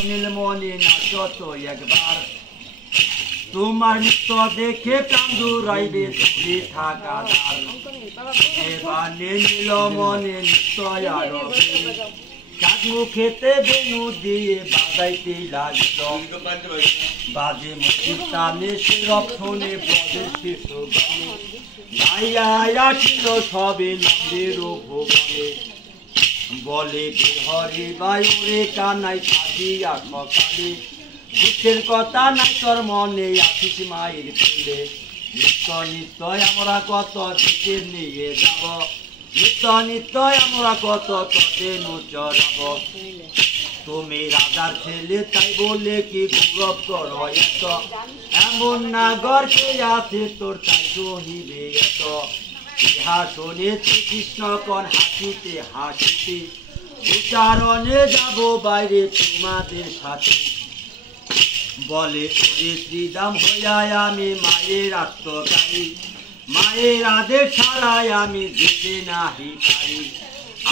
নীলমণি নাচত একবার তোমার নৃত্য দেখে প্রাণ জুড়াইবে তুমি ঠাকাদার এবারে নীলমণি নৃত্য আরবে কাক মুখেতে বেনু দিয়ে বাজাইতে লাগিল বাজে মুখির টানে সে রক্ষণে ব্রজের শীর্ষ গানে গাইয়া আসিল সবে নন্দের ভুবনে বলে হরি বায়ুরে কানাই সাজিয়া সকালে দুঃখের কথা নাই তোর মনে আসিস মায়ের পেলে নিত্য নিত্যই আমরা কত দিকে নিয়ে যাব নিত্য নিত্যই আমরা কত তোতে চড়াব তুমি রাজার ছেলে তাই বলে কি গৌরব করো এত এমন নাগর কে আছে তোর তাই সহিবে এত ইহা শুনে শ্রীকৃষ্ণ কন হাসিতে হাসিতে উচ্চারণে যাব বাইরে তোমাদের সাথে বলে ওরে শ্রীরাম হইয়া আমি মায়ের আত্মকারী মায়ের আদেশ ছাড়াই আমি যেতে নাহি পারি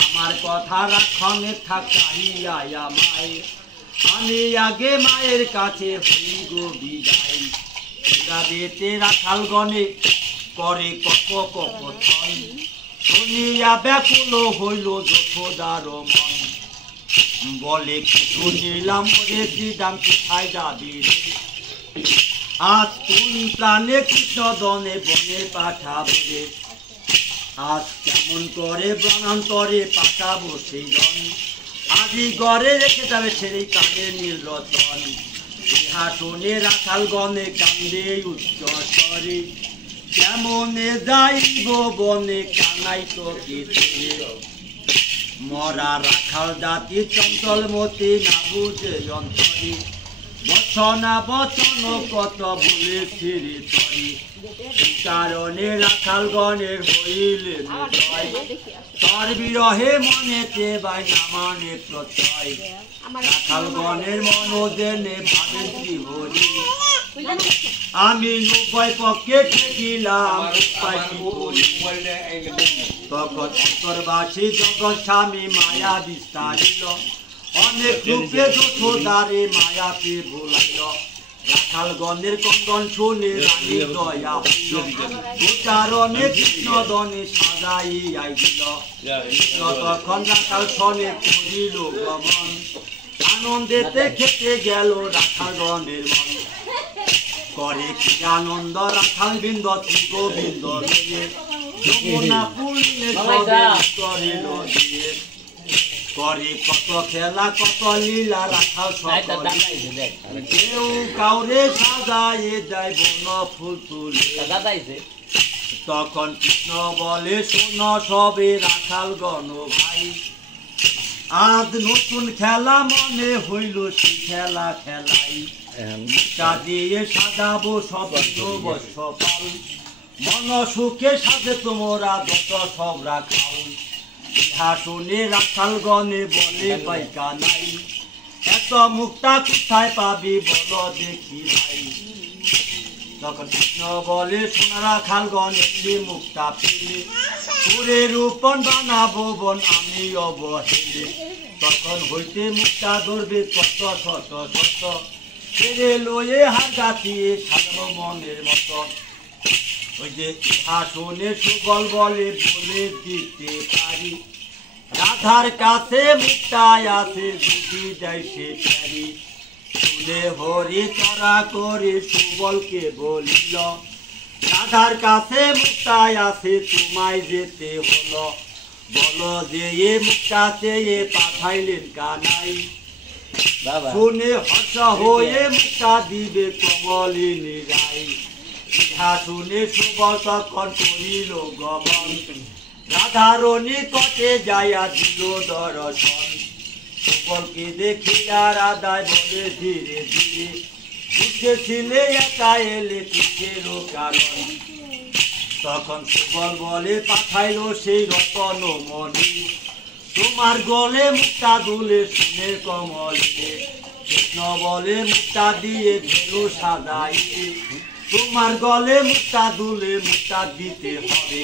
আমার কথা রাখনে থাকাইয়া মায়ের আমি আগে মায়ের কাছে হই গো বিদায় বেতে রাখাল গণে করে কপ কথন শুনিয়া ব্যাকুল হইল যশোদার মন বলে কিছু নিলাম রে শ্রীরাম কোথায় যাবি রে আজ কোন প্রাণে কৃষ্ণ দনে বনে পাঠাবো রে আজ কেমন করে বনান্তরে পাঠাবো সেই জন আজি ঘরে রেখে যাবে সেই কানের নীল রতন ইহা শুনে রাখাল গণে কান্দে উচ্চ স্বরে কেমনে যাইব বনে কানাই তো কে মরা রাখাল জাতি চঞ্চল মতি না বুঝে অন্তরে বচনা বচন কত বলে ফিরে তরি কারণে রাখাল গণের হইলে তর বিরহে মনেতে বাই নামানে প্রত্যয় রাখাল গণের মনোদেনে ভাবে হরি আমি উভয় পক্ষে ঠেকিলাম তখন অন্তর্বাসী জগৎ স্বামী মায়া বিস্তারিল অনেক রূপে যশোদারে মায়াতে ভুলাইল রাখাল গণের কঙ্গন শুনে রানী দয়া হইল উচ্চারণে কৃষ্ণ দনে সাজাইয়াই দিল কৃষ্ণ তখন রাখাল সনে করিল গমন আনন্দেতে খেতে গেল রাখাল গণের মন করে কি আনন্দ রাখাল বৃন্দ শ্রী গোবিন্দ যমুনা পুলিনে করিল দিয়ে করে কত খেলা কত লীলা রাখাল কেউ কাউরে সাজায়ে দেয় বন ফুল তুলে তখন কৃষ্ণ বলে শোন সবে রাখাল গণ ভাই আজ নতুন খেলা মনে হইল সে খেলা খেলাই দিয়ে সাজাবো সব বৎস পাল মন সুখে সাজে তোমরা যত সব রাখাল ইহা শুনে রাখাল গণে বলে পাইকা নাই এত মুক্তা কোথায় পাবি বল দেখি ভাই তখন কৃষ্ণ বলে সোনা রাখাল গণে মুক্তা পেলে পুরে রূপন বানাবো বন আমি অবহেলে তখন হইতে মুক্তা ধরবে কত শত শত ছেড়ে লয়ে হাত গাছিয়ে সাজানো মনের মতো ওই যে ইহা শুনে সুবল বলে বলে দিতে পারি রাধার কাছে মুক্তায় আছে যদি দেয় সে পারি শুনে হরি তরা করে সুবলকে বলিল রাধার কাছে মুক্তায় আছে তোমায় যেতে হলো বলো যে এ মুক্তা চেয়ে পাঠাইলেন কানাই শুনে হর্ষ হয়ে মুক্তা দিবে কমলিনী রাই ইহা শুনে সুবল তখন করিল গমন রাধারণী কটে যাইয়া দিল দর্শন সুবলকে দেখিয়া রাধায় বলে ধীরে ধীরে বুঝেছিলে একা এলে কিসেরও কারণ তখন সুবল বলে পাঠাইল সেই রতন মণি তোমার গলে মুক্তা দুলে শুনে কমলে কৃষ্ণ বলে মুক্তা দিয়ে ভেলু সাজাইতে তোমার গলে মুক্তা দুলে মুক্তা দিতে হবে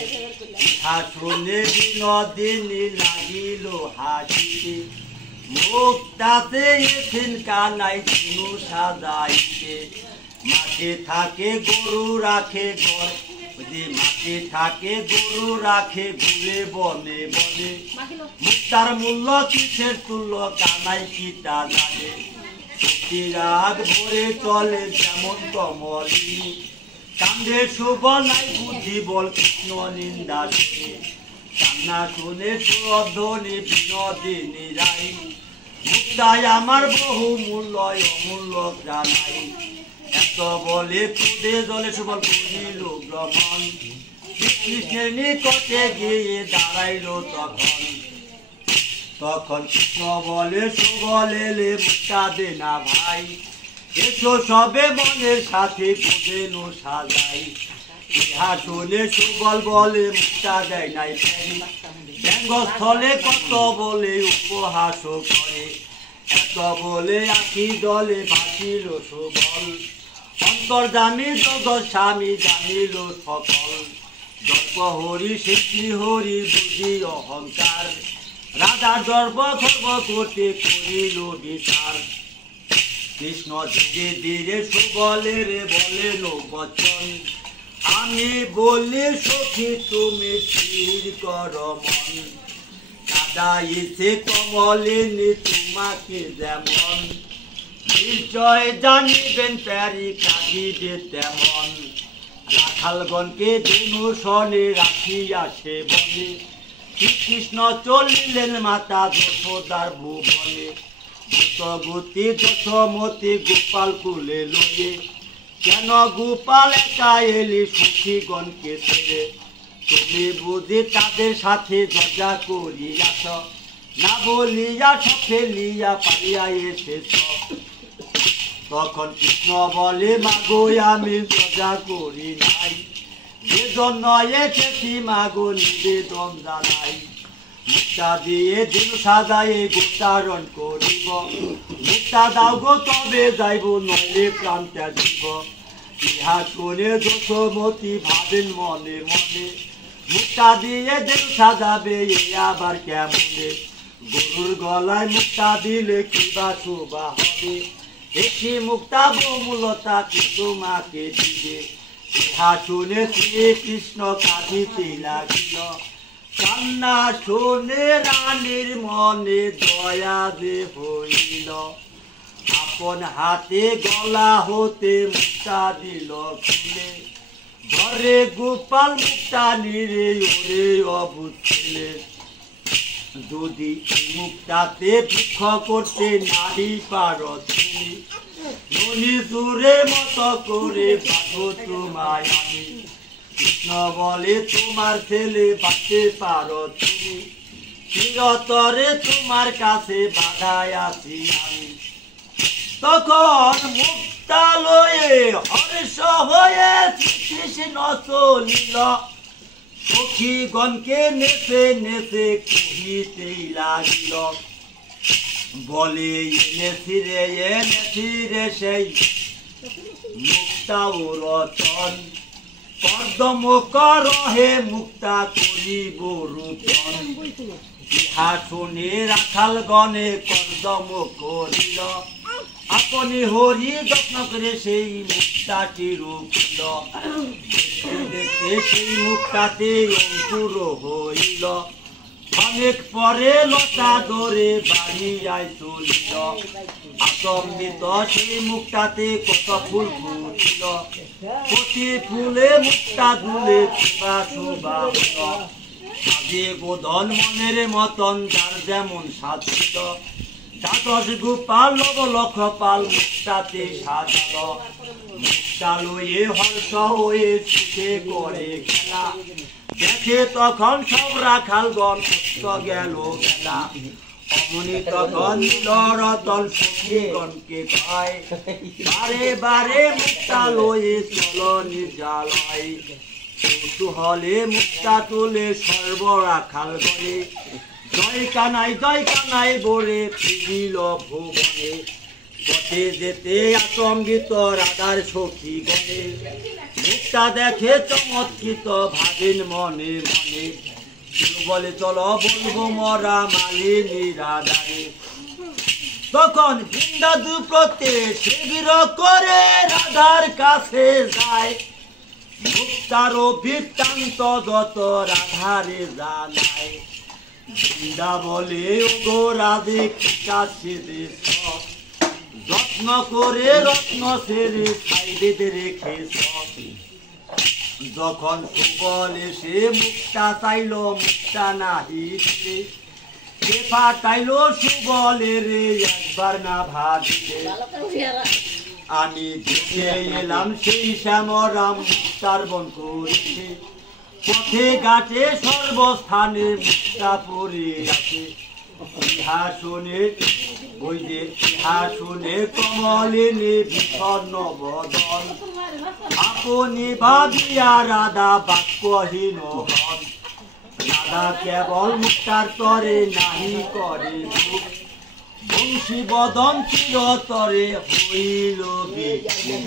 ইহা শুনে বিনোদিনী লাগিল হাসিতে মুক্তাতে এসেন কানাই ধনু সাজাইতে মাঠে থাকে গরু রাখে ঘর মাঠে থাকে গরু রাখে ঘুরে বনে বনে মুক্তার মূল্য কিসের তুল্য কানাই কিটা জানে রাগ ভরে চলে যেমন কমলিনী কান্দে শুভ নাই বুদ্ধি বল কৃষ্ণ নিন্দা শুনে কান্না শুনে সুরধ্বনি বিনোদিনী রাই মুক্তায় আমার বহু মূল্য অমূল্য জানাই এত বলে খুদে জলে সুবল করিল ভ্রমণ কৃষ্ণের নিকটে গিয়ে দাঁড়াইল তখন কৃষ্ণ বলে সুবল এলে মুক্তা দে না ভাই এসো সবে মনের সাথে গোদেনু সাজাই ইহা শুনে সুবল বলে মুক্তা দেয় নাই ফেরি ব্যঙ্গস্থলে কত বলে উপহাস করে এত বলে আখি দলে ভাসিল সুবল অন্তর্যামী জগৎ স্বামী জানিল সকল দর্প হরি শ্রী হরি বুঝি অহংকার রাজার দর্প গর্ব করতে করিল বিচার কৃষ্ণ ধীরে ধীরে সুবলের বলেন বচন আমি বলি সখী তুমি স্থির কর মন কাদাইছে কমলিনী তোমাকে যেমন নিশ্চয় জানিবেন প্যারি কাঁদিবে তেমন রাখালগণকে ধনু সনে রাখিয়াছে বনে শ্রীকৃষ্ণ চলিলেন মাতা যশোদার ভুবনে গতি যশোমতি গোপাল কুলে লয়ে কেন গোপাল একা এলি সখীগণকে ছেড়ে তুমি বুঝি তাদের সাথে যজা করিয়াছ না বলিয়া সব ফেলিয়া পাইয়া এসেছ তখন কৃষ্ণ বলে মাগো আমি যজা করি নাই যে জন্য এসেছি মাগো নিবেদন জানাই মুক্তা দিয়ে দিন সাজায়ে গোচারণ করিব মুক্তা দাও গো তবে যাইব নইলে প্রাণ ত্যাজিব ইহা শুনে যশোমতি ভাবেন মনে মনে মুক্তা দিয়ে দিন সাজাবে আবার কেমনে গরুর গলায় মুক্তা দিলে কিবা শোভা হবে একটি মুক্তা বহুমূলতা কি তোমাকে দিবে ইহা শুনে শ্রীকৃষ্ণ কাঁদিতে লাগিল কান্না শুনে রানীর মনে দয়া যে হইল আপন হাতে গলা হতে মুক্তা দিল খুলে ঘরে গোপাল মুক্তা নিরে ওরে অবুধ ছেলে যদি মুক্তাতে ভিক্ষ করতে নাহি পারো তুমি ননি সুরে মতো করে বাঁধো তোমায় আমি কৃষ্ণ বলে তোমার ছেলে বাঁচতে পারো তুমি চিরতরে তোমার কাছে বাধায় আছি আমি তখন মুক্তা লয়ে হর্ষ হয়ে শ্রীকৃষ্ণ চলিল সখীগণকে নেচে নেচে কহিতেই লাগিল বলে এনেছি রে সেই মুক্তা ও রতন কর্দম করহে মুক্তা করিব রূপন ইহা শুনে রাখাল গণে কর্দম করিল আপনি হরি যত্ন করে সেই মুক্তাটি রূপিল দেখতে সেই মুক্তাতে অঙ্কুর হইল অনেক পরে লতা ধরে বাড়িয়ায় চলিল আতম্বিত সেই মুক্তাতে কত ফুল ফুটিল প্রতি ফুলে মুক্তা দুলে শোভা শোভা হল সাজে গোধন মনের মতন যার যেমন সাজিত দ্বাদশ গোপাল লব লক্ষ পাল মুক্তাতে সাজাল মুক্তা লয়ে হর্ষ হয়ে সুখে করে খেলা দেখে তখন সব রাখালগণ অস্ত গেল বেলা অমনি তখন নীল রতন সখীগণকে কয় বারে বারে মুক্তা লয়ে চল নির্জালয় কৌতূহলে মুক্তা তুলে সর্ব রাখালগণে জয় কানাই বলে ফিরিল ভুবনে পথে যেতে আতঙ্কিত রাধার সখীগণে মুক্তা দেখে চমৎকৃত ভাবেন মনে মনে বলে চলো বলবো মরা মালিনী রাধারে তখন বৃন্দা দুপ্রতে শিবির করে রাধার কাছে যায়, মুক্তার বৃত্তান্ত যত রাধারে জানায়। বৃন্দা বলে ওগো রাধে কি কাছে যত্ন করে রত্ন ছেড়ে সাইডে রেখেছ। যখন সুবল এসে মুক্তা চাইল মুক্তা নাহি দিলে, কে পাঠাইল সুবলে রে একবার না ভাবিলে। আমি দেখে এলাম সেই শ্যামরাম মুক্তার বন করেছে, পথে ঘাটে সর্বস্থানে মুক্তা পড়ে আছে। সিংহাসনে ওই যে সিংহাসনে কমলিনী বিষণ্ণ বদন, আপনি ভাবিয়া রাধা বাক্যহীন হন। রাধা কেবল মুক্তার তরে নাহি করে দুঃখ, বংশী বদন চিরতরে হইল বিচ্ছেদ।